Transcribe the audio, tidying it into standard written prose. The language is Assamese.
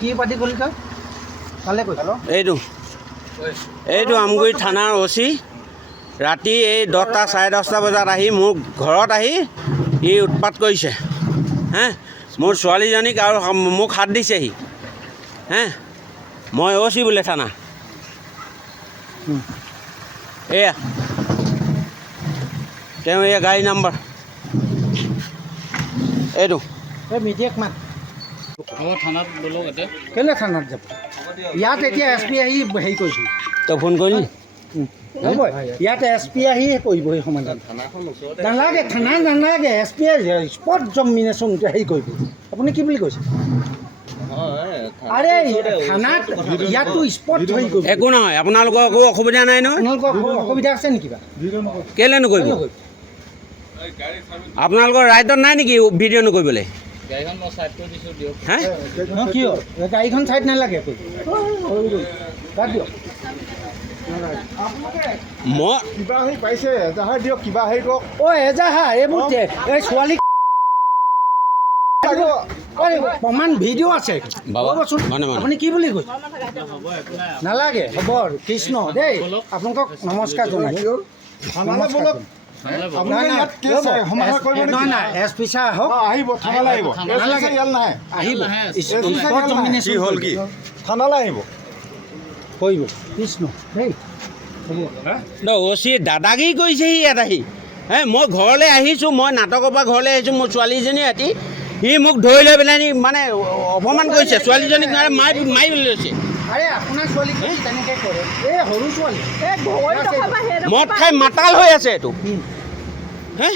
কি পাতি গ'লি তই কালে কৈ এইটো আমগুৰি থানাৰ অচি ৰাতি এই 10টা 10:30 বজাত আহি মোৰ ঘৰত আহি ই উৎপাত কৰিছে হে মোৰ ছোৱালীজনীক আৰু মোক হাত দিছেহি হে মই অচি বোলে থানা এয়া তেওঁ এয়া গাড়ী নাম্বাৰ এইটো এই মিডিয়াক মাত থানাত গ'লো এতিয়া কেলে থানাত যাব ইয়াত এতিয়া SP আহি হেৰি কৰিছোঁ তই ফোন কৰিলি হ'ব ইয়াত SP আহি কৰিব সেই সমাধান নালাগে থানা নালাগে SP স্পট জমিনেশ্যন হেৰি কৰিব আপুনি কি বুলি কৈছে আৰে থানাত ইয়াততো স্পট হেৰি কৰিব একো নহয় আপোনালোকৰ একো অসুবিধা নাই নহয় আপোনালোকৰ অসুবিধা আছে নেকি বা কেলে নকৰিব আপোনালোকৰ ৰাইটত নাই নেকি ভিডিঅ' নকৰিবলৈ গাড়ীখন মই চাইড কৰি দিছোঁ দিয়ক হে কিয় গাড়ীখন চাইড নালাগে তাত দিয়ক মই কিবা হেৰি পাইছে এজাহাৰ দিয়ক কিবা হেৰি কওক এজাহা এইবোৰ এই ছোৱালী প্ৰমাণ ভিডিঅ' আছে ক'বচোন আপুনি কি বুলি কৈছে নালাগে হ'ব আৰু কৃষ্ণ দেই আপোনালোকক নমস্কাৰ জনাইছোঁ নমস্কাৰ আপোনালোকে ইয়াত কেছ সমাধান কৰিব নেকি? নহয় নাই SP ছাৰ আহক আহিব থানালৈ আহিব নালাগে। ইয়াত নাহে আহিব স্পট জমিনেশ্যন হ'ল কি থানালৈ আহিব কৰিব কৃষ্ণ দেই অচি দাদাগিৰি কৰিছেহি ইয়াত আহি হে মই ঘৰলৈ আহিছোঁ মই নাটকৰ পৰা ঘৰলৈ আহিছোঁ মোৰ ছোৱালীজনী ৰাতি সি মোক ধৰি লৈ পেলাই মানে অপমান কৰিছে ছোৱালীজনীক মাৰি লৈছে আৰে আপোনাৰ ছোৱালী তেনেকৈ কৰে এই সৰু ছোৱালী মদ খাই মাতাল হৈ আছে এইটো হে